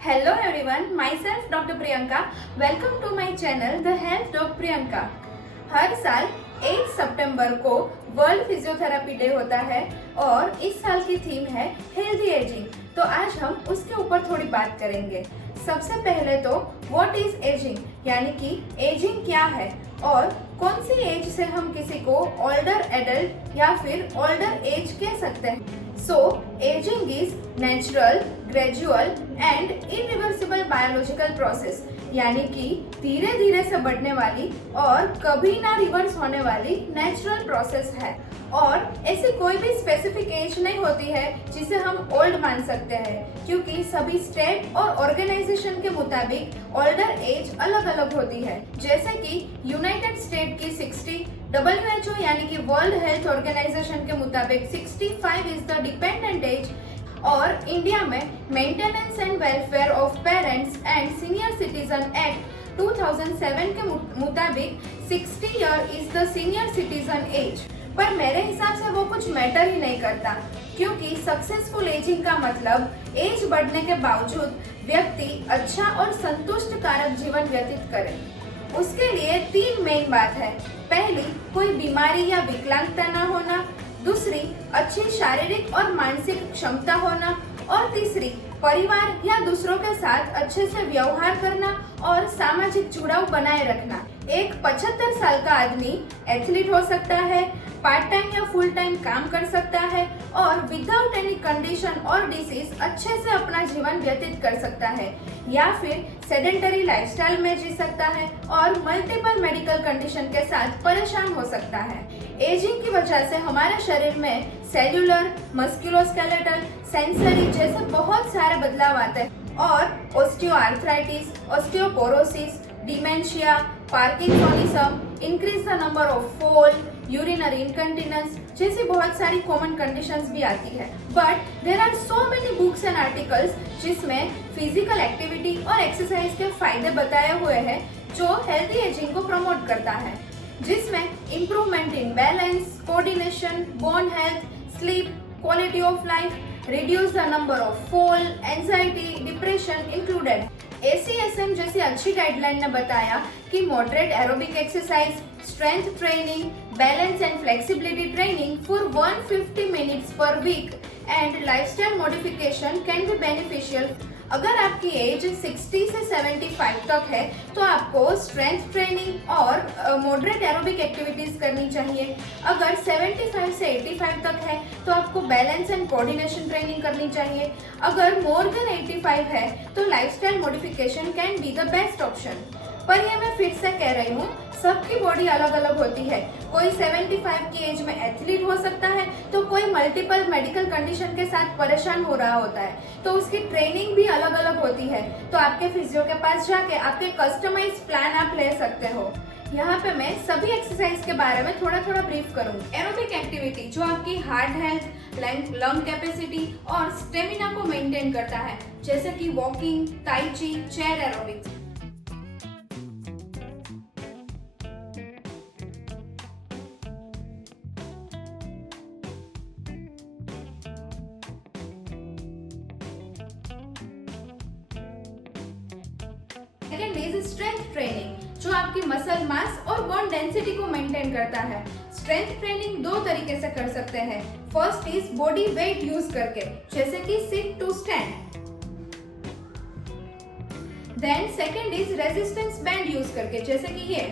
Hello everyone, myself Dr. Priyanka. Welcome to my channel The Health Doc Priyanka. हर साल 8 सितंबर को world physiotherapy day होता है और इस साल की थीम है हेल्दी एजिंग। तो आज हम उसके ऊपर थोड़ी बात करेंगे। सबसे पहले तो व्हाट इज एजिंग, यानी कि एजिंग क्या है और कौन सी एज से हम किसी को ओल्डर एडल्ट या फिर ओल्डर एज कह सकते हैं। So ageing is natural, gradual and irreversible biological process, यानी कि धीरे धीरे से बढ़ने वाली और कभी ना रिवर्स होने वाली नेचुरल प्रोसेस है। और ऐसी कोई भी स्पेसिफिक एज नहीं होती है जिसे हम ओल्ड मान सकते हैं, क्योंकि सभी स्टेट और ऑर्गेनाइजेशन के मुताबिक ओल्डर एज अलग अलग होती है। जैसे कि यूनाइटेड स्टेट की 60, WHO यानी कि वर्ल्ड हेल्थ ऑर्गेनाइजेशन के मुताबिक 65 इज द डिपेंडेंट एज, और इंडिया में maintenance and welfare of parents and senior citizen act 2007 के मुताबिक 60 year is the senior citizen age. पर मेरे हिसाब से वो कुछ मैटर ही नहीं करता, क्योंकि सक्सेसफुल एजिंग का मतलब एज बढ़ने के बावजूद व्यक्ति अच्छा और संतुष्टकारक जीवन व्यतीत करे। उसके लिए 3 मेन बात है। पहली, कोई बीमारी या विकलांगता न होना। दूसरी, अच्छी शारीरिक और मानसिक क्षमता होना। और तीसरी, परिवार या दूसरों के साथ अच्छे से व्यवहार करना और सामाजिक जुड़ाव बनाए रखना। एक 75 साल का आदमी एथलीट हो सकता है, पार्ट टाइम या फुल टाइम काम कर सकता है और विदाउट एनी कंडीशन और डिसीज अच्छे से अपना जीवन व्यतीत कर सकता है, या फिर सेडेंटरी लाइफस्टाइल में जी सकता है और मल्टीपल मेडिकल कंडीशन के साथ परेशान हो सकता है। एजिंग की वजह से हमारे शरीर में सेल्यूलर, मस्कुलोस्केलेटल, सेंसरी जैसे बहुत सारे बदलाव आते हैं और osteoarthritis, osteoporosis, dementia, parkinsonism, increase the number of fall, urinary incontinence जैसी बहुत सारी कॉमन कंडीशंस भी आती है। But there are so many books and articles जिसमें फिजिकल एक्टिविटी और एक्सरसाइज के फायदे बताए हुए हैं, जो हेल्दी एजिंग को प्रमोट करता है, जिसमें improvement in balance, coordination, bone health, sleep, quality of life, reduce the number of fall, anxiety, depression included। ACSM जैसी अच्छी गाइडलाइन ने बताया कि moderate aerobic exercise, strength training, balance and flexibility training for 150 minutes per week and lifestyle modification can be beneficial. अगर आपकी as 60 से 75 तक है तो आपको स्ट्रेंथ ट्रेनिंग और मॉडरेट एरोबिक एक्टिविटीज करनी चाहिए। अगर 75 से 85 तक है तो आपको बैलेंस एंड कोऑर्डिनेशन ट्रेनिंग करनी चाहिए। अगर मोर देन 85 है तो lifestyle modification can be the best option. पर ये मैं फिर से कह रही हूँ, सबकी बॉडी अलग अलग होती है। कोई 75 की एज में एथलीट हो सकता है तो कोई मल्टीपल मेडिकल कंडीशन के साथ परेशान हो रहा होता है, तो उसकी ट्रेनिंग भी अलग अलग होती है। तो आपके फिजियो के पास जाके आपके कस्टमाइज प्लान आप ले सकते हो। यहाँ पे मैं सभी एक्सरसाइज के बारे में थोड़ा थोड़ा ब्रीफ करूंगी। एरोबिक एक्टिविटी जो आपकी हार्ट हेल्थ, लंग कैपेसिटी और स्टेमिना को मेंटेन करता है, जैसे कि वॉकिंग, ताई ची, chair aerobics. Second is strength training, जो आपकी मसल मास और बोन डेंसिटी को मेंटेन करता है। स्ट्रेंथ ट्रेनिंग 2 तरीके से कर सकते हैं। First is body weight use करके, जैसे कि sit to stand. Then second is resistance band use करके, जैसे कि ये।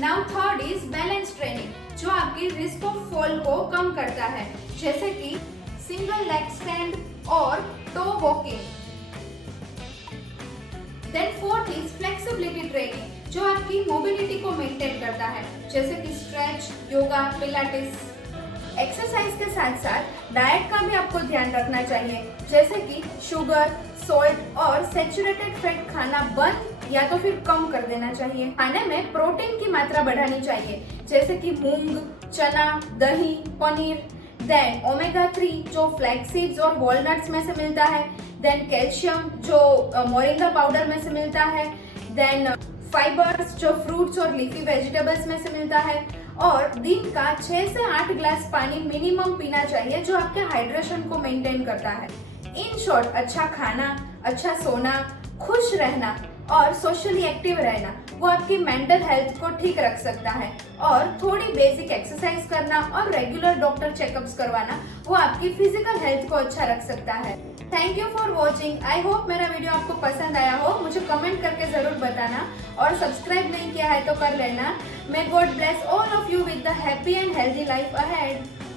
Now third is balance training, जो आपकी रिस्क ऑफ फॉल को कम करता है, जैसे कि सिंगल लेग स्टैंड और toe walking. Then fourth is flexibility training, जो आपकी मोबिलिटी को मेंटेन करता है, जैसे कि स्ट्रेच, योगा, पिलाटिस। एक्सरसाइज के साथ साथ डाइट का भी आपको ध्यान रखना चाहिए, जैसे कि शुगर, सॉल्ट और सैचुरेटेड फैट खाना बंद या तो फिर कम कर देना चाहिए। खाने में प्रोटीन की मात्रा बढ़ानी चाहिए, जैसे कि मूंग, चना, दही, पनीर। देन ओमेगा 3 जो फ्लैक्स सीड्स और वॉलनट्स में से मिलता है। देन कैल्शियम जो मोरिंगा पाउडर में से मिलता है। देन फाइबर्स जो फ्रूट्स और लीफी वेजिटेबल्स में से मिलता है। और दिन का 6 से 8 ग्लास पानी मिनिमम पीना चाहिए, जो आपके हाइड्रेशन को मेंटेन करता है। इन शॉर्ट, अच्छा खाना, अच्छा सोना, खुश रहना और सोशली एक्टिव रहना वो आपकी मेंटल हेल्थ को ठीक रख सकता है। और थोड़ी बेसिक एक्सरसाइज करना और रेगुलर डॉक्टर चेकअप्स करवाना वो आपकी फिजिकल हेल्थ को अच्छा रख सकता है। Thank you for watching. I hope मेरा वीडियो आपको पसंद आया हो। मुझे कमेंट करके जरूर बताना और सब्सक्राइब नहीं किया है तो कर लेना। May God bless all of you with the happy and healthy life ahead.